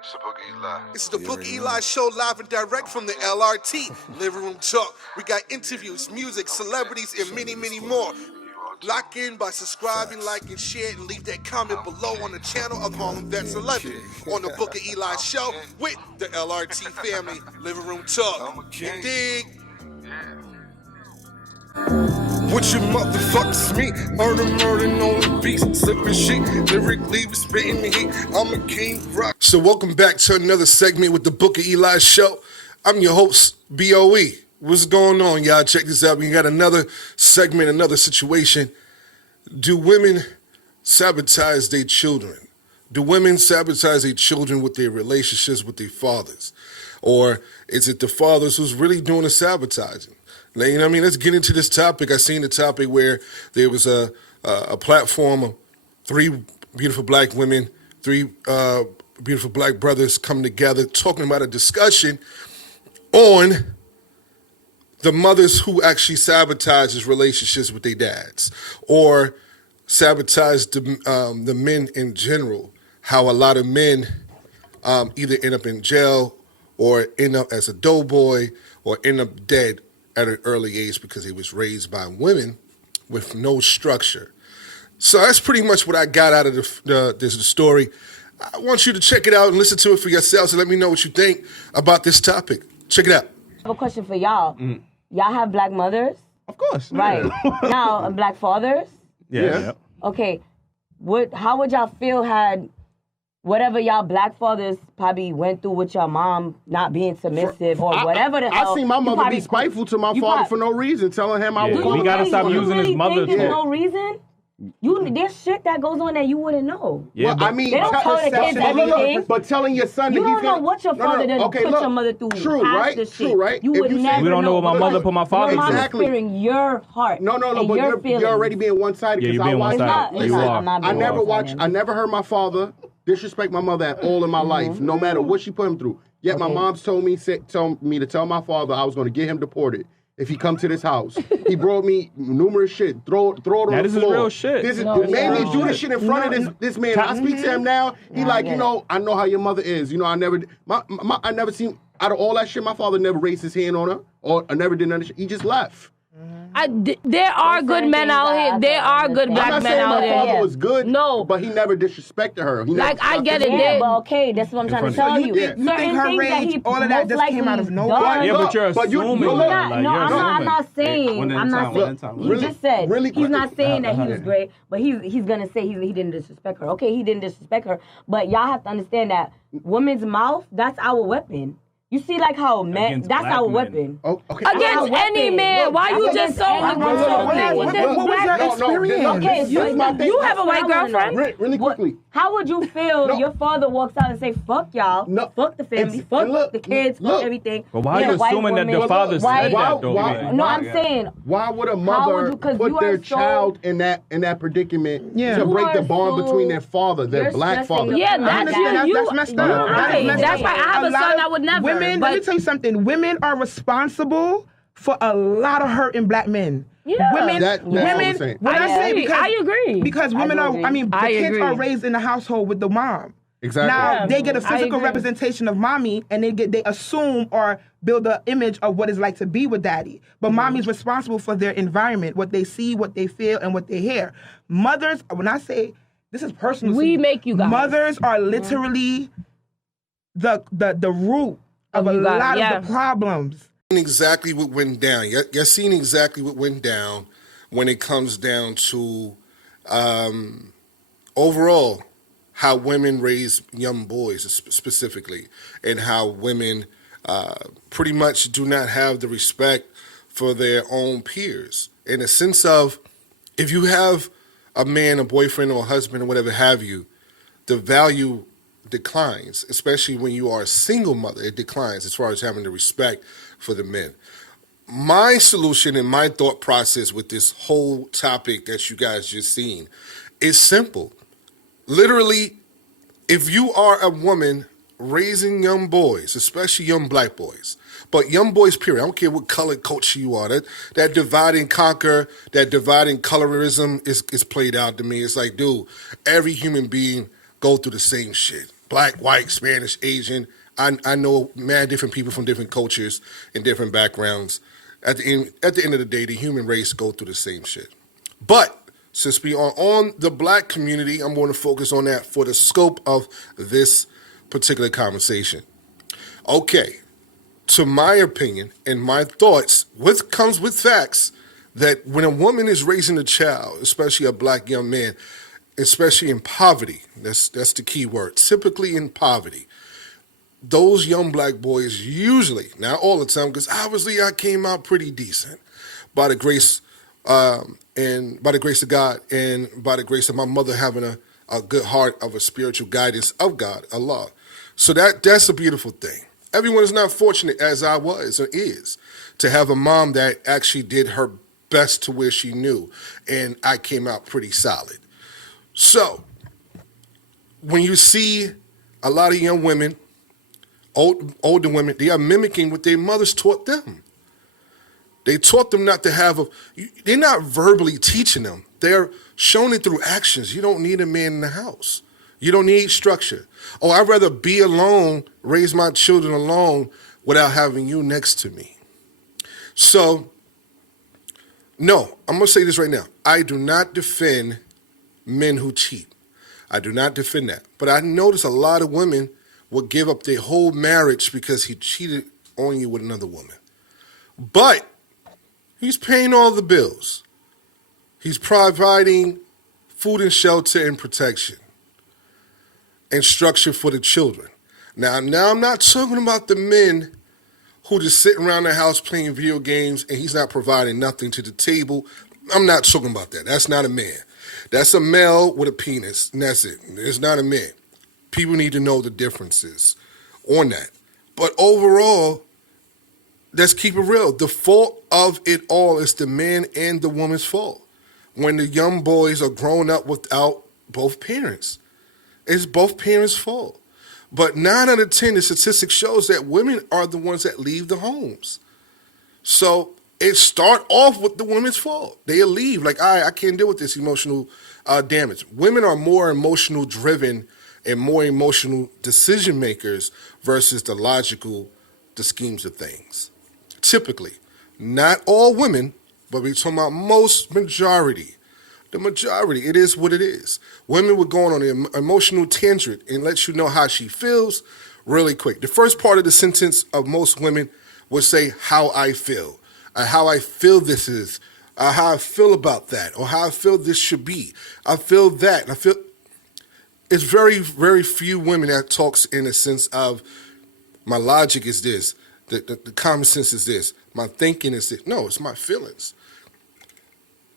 It's the Book ELII. It's the Book ELII show, live and direct from the LRT Living Room Talk. We got interviews, music, celebrities, and many, many more. Lock in by subscribing, like, and share, and leave that comment below on the channel of Harlem Vets 11 on the Book of Eli show with the LRT family. Living Room Talk. You dig? What you motherfuckers me? Murder on the beat, sipping shit, lyrically we spitting the heat. I'm a king rock. So welcome back to another segment with the Book of Eli show. I'm your host, BOE. What's going on, y'all? Check this out. We got another segment, another situation. Do women sabotage their children? Do women sabotage their children with their relationships with their fathers? Or is it the fathers who's really doing the sabotaging? Now, you know what I mean? Let's get into this topic. I seen the topic where there was a platform of three beautiful black women, three beautiful black brothers coming together, talking about a discussion on the mothers who actually sabotages relationships with their dads or sabotage the men in general. How a lot of men either end up in jail or end up as a doughboy or end up dead at an early age because he was raised by women with no structure. So that's pretty much what I got out of the story. I want you to check it out and listen to it for yourselves and let me know what you think about this topic. Check it out. I have a question for y'all. Y'all have black mothers? Of course. Right. Now, black fathers? Yeah. Okay. How would y'all feel had whatever y'all black fathers probably went through with your mom not being submissive or whatever the hell? I seen my mother be spiteful to my father for no reason, telling him I was we gotta stop using his mother for for no reason. There's shit that goes on that you wouldn't know. Yeah, well, I mean, they don't tell the kids everything. But telling your son You that don't he's know gonna, what your father did put your mother through. True, right? The shit. True, right? You would never we don't know what my mother put my father your through. mom is fearing your heart. No, but you're already being one-sided. Yeah, you're being one-sided. You are. I never heard my father disrespect my mother at all in my life, no matter what she put him through. Yet my mom told me to tell my father I was going to get him deported if he come to this house. He brought me numerous shit. Throw it on the floor. This is real shit. This made me do this shit in front of this man. I speak to him now. He I know how your mother is. I never seen, out of all that shit, my father never raised his hand on her or never did none of shit. He just left. There are good men out here. There are good black men out there. My father was good, no, but he never disrespected her. I get it. Yeah, but okay, that's what I'm trying to tell you. You think her rage, all of that just came out of nowhere? Yeah, but you're assuming. I'm not saying. He just said he's not saying that he was great, but he's gonna say he didn't disrespect her. Okay, he didn't disrespect her, but y'all have to understand that women's mouth, that's our weapon. You see, like how men, that's our weapon. Oh, okay. Against any man, why you just so What was your experience? Okay, you have a white girlfriend? Really quickly. How would you feel your father walks out and say, fuck y'all, fuck the family, fuck the kids, fuck everything. But why are you assuming that the father said that, though? No, I'm saying. Why would a mother put their child in that predicament to break the bond between their father, their black father? Yeah, that's messed up. That's right. I have a son, I would never. Women, let me tell you something. Women are responsible for a lot of hurting black men. Yeah. Women. I agree. Because women the kids are raised in the household with the mom. Exactly. Now they get a physical representation of mommy, and they assume or build an image of what it's like to be with daddy. But mommy's responsible for their environment, what they see, what they feel, and what they hear. Mothers, when I say this is personal, make you guys. Mothers are literally the root of a lot of the problems. Exactly what went down. You're seeing exactly what went down when it comes down to overall how women raise young boys specifically, and how women pretty much do not have the respect for their own peers. In a sense of, if you have a man, a boyfriend, or a husband, or whatever have you, the value declines, especially when you are a single mother. It declines as far as having the respect for the men. My solution and my thought process with this whole topic that you guys just seen is simple. Literally, if you are a woman raising young boys, especially young black boys, but young boys, period, I don't care what color culture you are, that divide and conquer, that divide and colorism is played out to me. It's like, dude, every human being go through the same shit. Black, white, Spanish, Asian. I know mad different people from different cultures and different backgrounds. At the end of the day, the human race go through the same shit. But since we are on the black community, I'm going to focus on that for the scope of this particular conversation. Okay, to my opinion and my thoughts, what comes with facts, that when a woman is raising a child, especially a black young man, especially in poverty, that's the key word, typically in poverty, those young black boys usually, not all the time, because obviously I came out pretty decent by the grace and by the grace of God and by the grace of my mother having a good heart of a spiritual guidance of God, Allah. So that's a beautiful thing. Everyone is not fortunate as I was or is to have a mom that actually did her best to where she knew, and I came out pretty solid. So when you see a lot of young women, older women, they are mimicking what their mothers taught them. They taught them not to have they're not verbally teaching them. They're showing it through actions. You don't need a man in the house. You don't need structure. Oh, I'd rather be alone, raise my children alone without having you next to me. So, no, I'm going to say this right now. I do not defend men who cheat. I do not defend that. But I notice a lot of women will give up their whole marriage because he cheated on you with another woman. But he's paying all the bills. He's providing food and shelter and protection and structure for the children. Now I'm not talking about the men who just sit around the house playing video games and he's not providing nothing to the table. I'm not talking about that. That's not a man. That's a male with a penis, and that's it. It's not a man. People need to know the differences on that. But overall, let's keep it real. The fault of it all is the man and the woman's fault. When the young boys are growing up without both parents, it's both parents' fault. But 9 out of 10, the statistic shows that women are the ones that leave the homes. So it start off with the women's fault. They'll leave like, I can't deal with this emotional damage. Women are more emotional driven and more emotional decision makers versus the schemes of things. Typically, not all women, but we're talking about majority. The majority, it is what it is. Women would go on an emotional tangent and let you know how she feels really quick. The first part of the sentence of most women would say, how I feel, how I feel this is, how I feel about that, or how I feel this should be. I feel that. It's very, very few women that talks in a sense of, my logic is this, the common sense is this, my thinking is this. No, it's my feelings.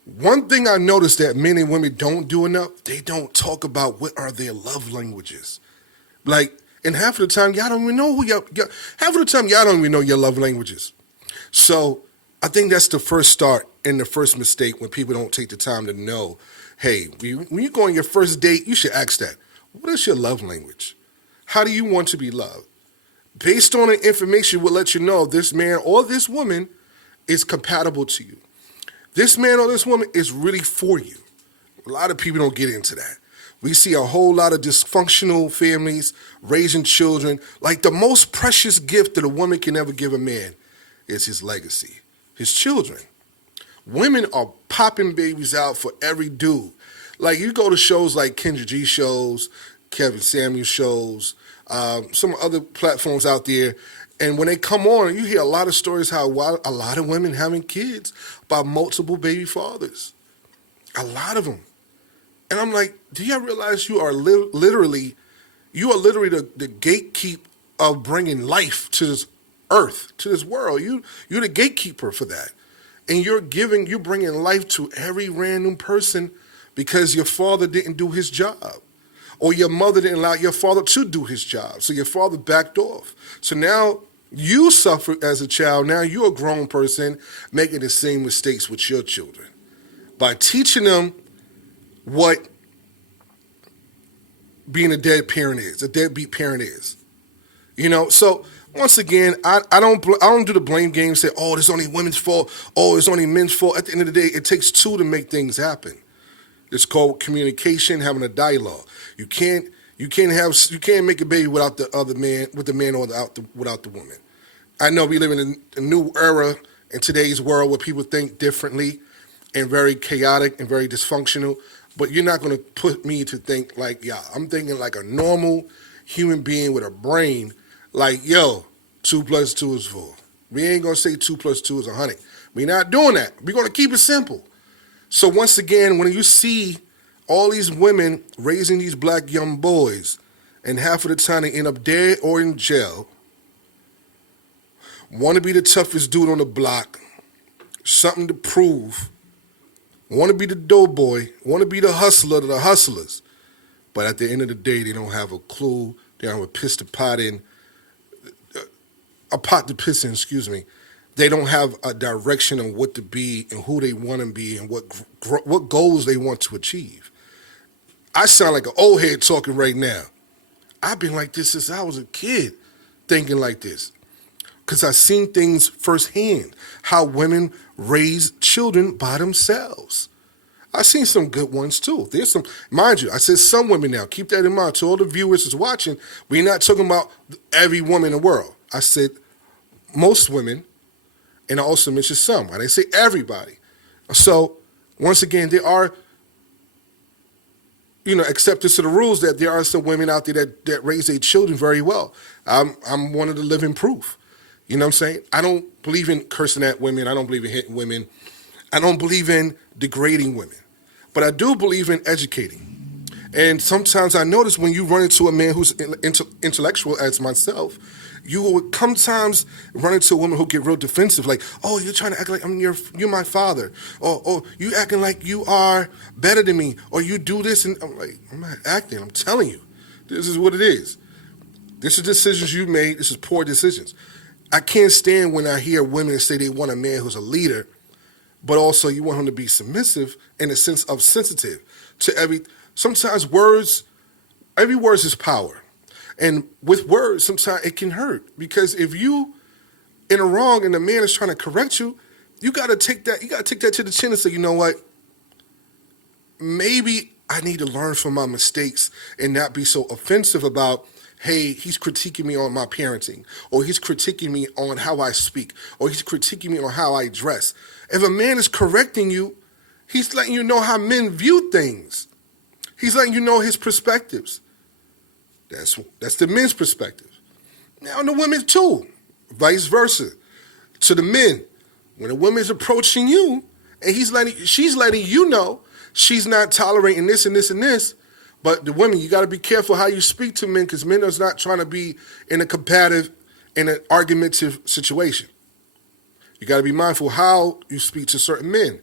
One thing I noticed that men and women don't do enough, they don't talk about what are their love languages. Like, and half of the time, y'all don't even know half of the time, y'all don't even know your love languages. So I think that's the first start and the first mistake when people don't take the time to know, hey, when you go on your first date, you should ask that. What is your love language? How do you want to be loved? Based on the information will let you know if this man or this woman is compatible to you. This man or this woman is really for you. A lot of people don't get into that. We see a whole lot of dysfunctional families raising children. Like the most precious gift that a woman can ever give a man is his legacy, his children. Women are popping babies out for every dude. Like you go to shows like Kendra G shows, Kevin Samuels shows, some other platforms out there, and when they come on, you hear a lot of stories how a lot of women having kids by multiple baby fathers. A lot of them. And I'm like, do y'all realize you are literally the gatekeep of bringing life to this earth, to this world. You're the gatekeeper for that. And you're bringing life to every random person because your father didn't do his job. Or your mother didn't allow your father to do his job. So your father backed off. So now you suffered as a child. Now you're a grown person making the same mistakes with your children. By teaching them what being a deadbeat parent is. You know, so once again, I don't do the blame game, say, oh, it's only women's fault, oh, it's only men's fault. At the end of the day, it takes two to make things happen. It's called communication, having a dialogue. You You can't make a baby without the other man, with the man or without the woman. I know we live in a new era in today's world where people think differently and very chaotic and very dysfunctional, but you're not going to put me to think like, yeah, I'm thinking like a normal human being with a brain, like, yo, 2 + 2 is 4. We ain't going to say 2 + 2 is 100. We're not doing that. We're going to keep it simple. So once again, when you see all these women raising these black young boys, and half of the time they end up dead or in jail, want to be the toughest dude on the block, something to prove, want to be the doughboy, want to be the hustler to the hustlers, but at the end of the day, they don't have a clue. They don't have a pot to piss in, excuse me. They don't have a direction on what to be and who they want to be and what goals they want to achieve. I sound like an old head talking right now. I've been like this since I was a kid, thinking like this. Because I've seen things firsthand, how women raise children by themselves. I've seen some good ones too. There's some, mind you, I said some women now. Keep that in mind. To all the viewers that's watching, we're not talking about every woman in the world. I said most women, and I also mentioned some. I didn't say everybody. So, once again, there are, acceptance to the rules that there are some women out there that raise their children very well. I'm one of the living proof. You know what I'm saying? I don't believe in cursing at women. I don't believe in hitting women. I don't believe in degrading women. But I do believe in educating. And sometimes I notice when you run into a man who's intellectual as myself, you will sometimes run into a woman who get real defensive, like, oh, you're trying to act like you're my father, or you acting like you are better than me, or you do this, and I'm like, I'm not acting, I'm telling you. This is what it is. This is decisions you made, this is poor decisions. I can't stand when I hear women say they want a man who's a leader, but also you want him to be submissive in a sense of sensitive to sometimes every word is power. And with words, sometimes it can hurt because if you in a wrong and the man is trying to correct you, you got to take that to the chin and say, you know what? Maybe I need to learn from my mistakes and not be so offensive about, hey, he's critiquing me on my parenting, or he's critiquing me on how I speak, or he's critiquing me on how I dress. If a man is correcting you, he's letting you know how men view things. He's letting you know his perspectives. That's the men's perspective. Now the women too, vice versa. To the men, when a woman is approaching you and she's letting you know she's not tolerating this and this and this, but the women, you got to be careful how you speak to men because men are not trying to be in an argumentative situation. You got to be mindful how you speak to certain men.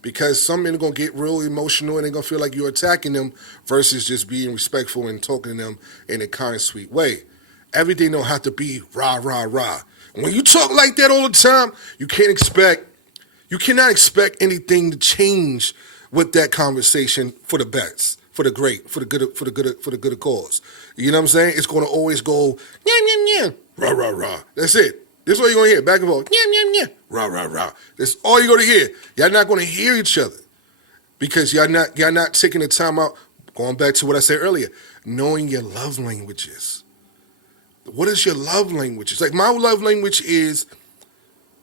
Because some men are going to get real emotional and they're going to feel like you're attacking them versus just being respectful and talking to them in a kind, sweet way. Everything don't have to be rah, rah, rah. When you talk like that all the time, you cannot expect anything to change with that conversation for the best, for the good of cause. You know what I'm saying? It's going to always go, yam, yam, yam, rah, rah, rah. That's it. This is all you're going to hear, back and forth, yam, yam, yam, rah, rah, rah. That's all you're going to hear. Y'all not going to hear each other because y'all not taking the time out, going back to what I said earlier, knowing your love languages. What is your love language? It's like my love language is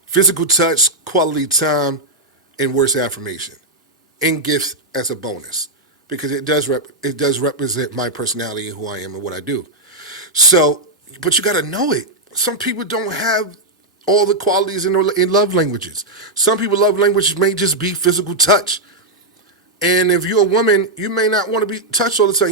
physical touch, quality time, and words of affirmation, and gifts as a bonus because it does represent my personality and who I am and what I do. So, but you got to know it. Some people don't have all the qualities in love languages. Some people love languages may just be physical touch. And if you're a woman, you may not want to be touched all the time.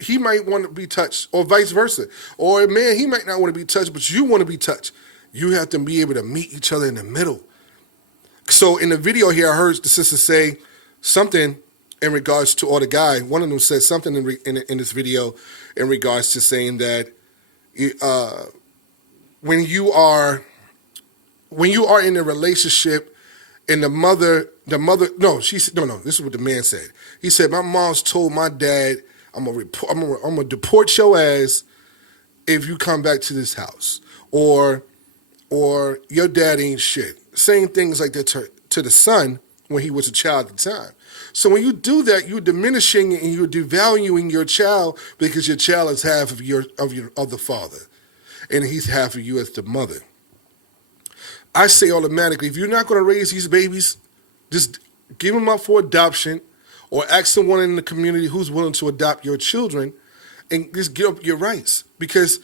He might want to be touched, or vice versa. Or a man, he might not want to be touched, but you want to be touched. You have to be able to meet each other in the middle. So in the video here, I heard the sister say something in regards to, or the guy, one of them said something in this video in regards to saying that when you are in a relationship and the mother, this is what the man said. He said, my mom's told my dad, I'm gonna deport your ass if you come back to this house, or your dad ain't shit. Saying things like that to the son when he was a child at the time. So when you do that, you're diminishing and you're devaluing your child because your child is half of the father, and he's half of you as the mother. I say automatically, if you're not going to raise these babies, just give them up for adoption, or ask someone in the community who's willing to adopt your children, and just give up your rights, because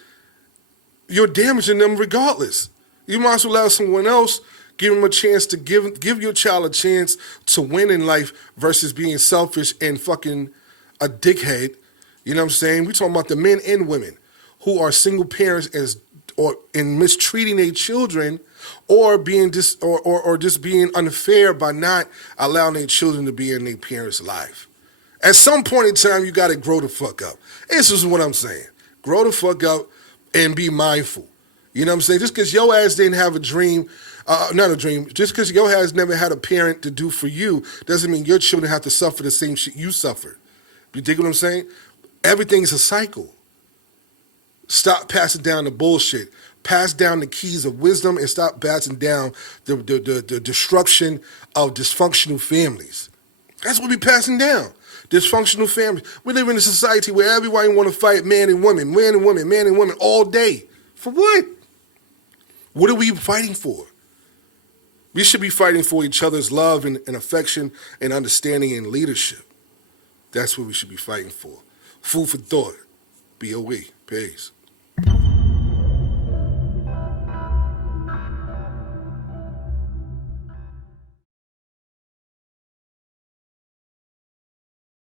you're damaging them regardless. You might as well allow someone else, give them a chance to give your child a chance to win in life versus being selfish and fucking a dickhead. You know what I'm saying? We're talking about the men and women who are single parents or mistreating their children, or being just being unfair by not allowing their children to be in their parents' life. At some point in time, you got to grow the fuck up. This is what I'm saying. Grow the fuck up and be mindful. You know what I'm saying? Just because your ass didn't have a dream, not a dream, just because your ass never had a parent to do for you doesn't mean your children have to suffer the same shit you suffered. You dig what I'm saying? Everything's a cycle. Stop passing down the bullshit. Pass down the keys of wisdom and stop passing down the destruction of dysfunctional families. That's what we're passing down. Dysfunctional families. We live in a society where everybody want to fight man and woman all day. For what? What are we fighting for? We should be fighting for each other's love and affection and understanding and leadership. That's what we should be fighting for. Food for thought. BOE. Peace.